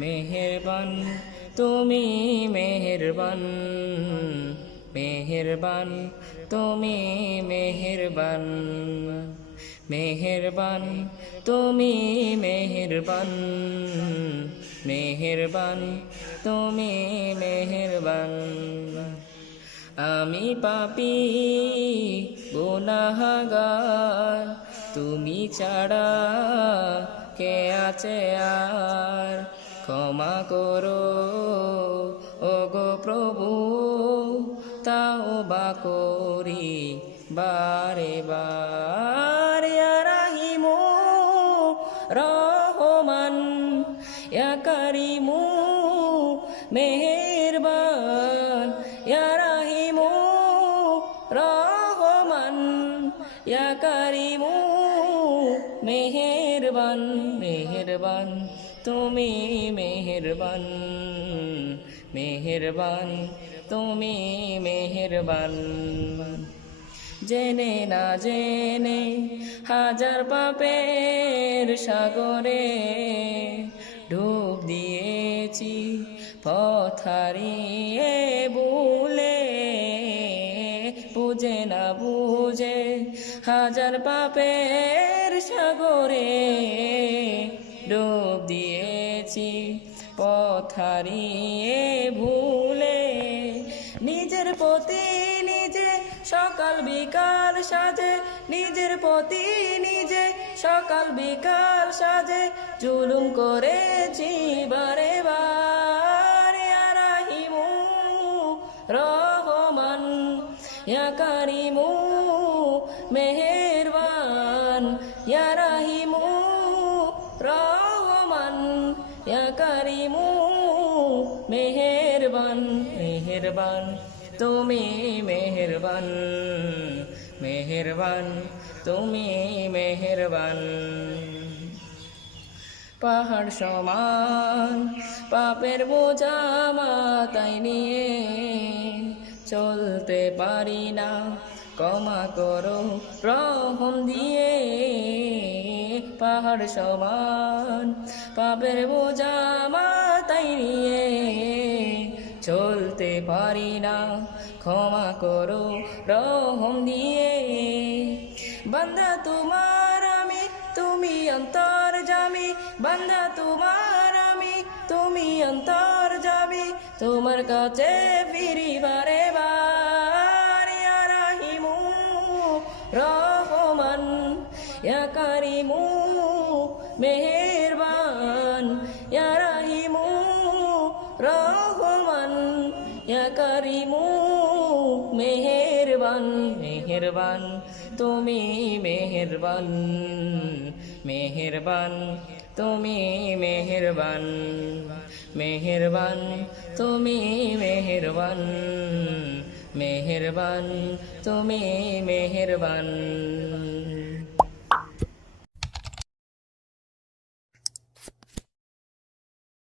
মেহেরবান তুমি মেহেরবান মেহেরবান তুমি মেহেরবান মেহেরবান তুমি মেহেরবান মেহেরবান তুমি মেহেরবান। আমি পাপি, গুনাহগার। তুমি ছাড়া কে আছে আর? ক্ষমা করো ও গো প্রভু, তাও বা করি বারে বার। রাহিমু, রহমান কারিমু মেহেরবান রহমান, ইয়া কারিমু মেহেরবান মেহেরবান, তুমি মেহেরবান মেহেরবান, তুমি মেহেরবান। জেনে না জেনে হাজার পাপের সাগরে ডুব দিয়েছি পথারিয়ে বুঝে না বুঝে হাজার পাপের সাগরে ডুব দিয়েছি পথারিয়ে ভুলে। নিজের প্রতি নিজে সকাল বিকাল সাজে, নিজের প্রতি নিজে সকাল বিকাল সাজে, জুলুম করেছি বারে বারে। ইয়া কারিমু মেহেরবান, ইয়া রাহিমু রহমান, ইয়া কারিমু মেহেরবান। মেহেরবান, তুমি মেহেরবান মেহেরবান, তুমি মেহেরবান। পাহাড় সমান, পাপের বোঝা মাথায় নিয়ে চলতে পারি না। ক্ষমা করো, রহম দিয়ে পাহাড় সমান। পাপের বোঝা মাথায় নিয়ে চলতে পারি না। ক্ষমা করো, রহম দিয়ে। বান্দা তোমার আমি, তুমি অন্তর যামি বান্দা তোমার আমি, তুমি অন্তর যাবি। তোমার কাছে ফিরি কারিমু, মেহেরবান, ইয়া রাহিমু, রহমান, ইয়া কারিমু, মেহেরবান মেহেরবান, তুমি মেহেরবান মেহেরবান, তুমি মেহেরবান মেহেরবান, তুমি মেহেরবান মেহেরবান, তুমি মেহেরবান।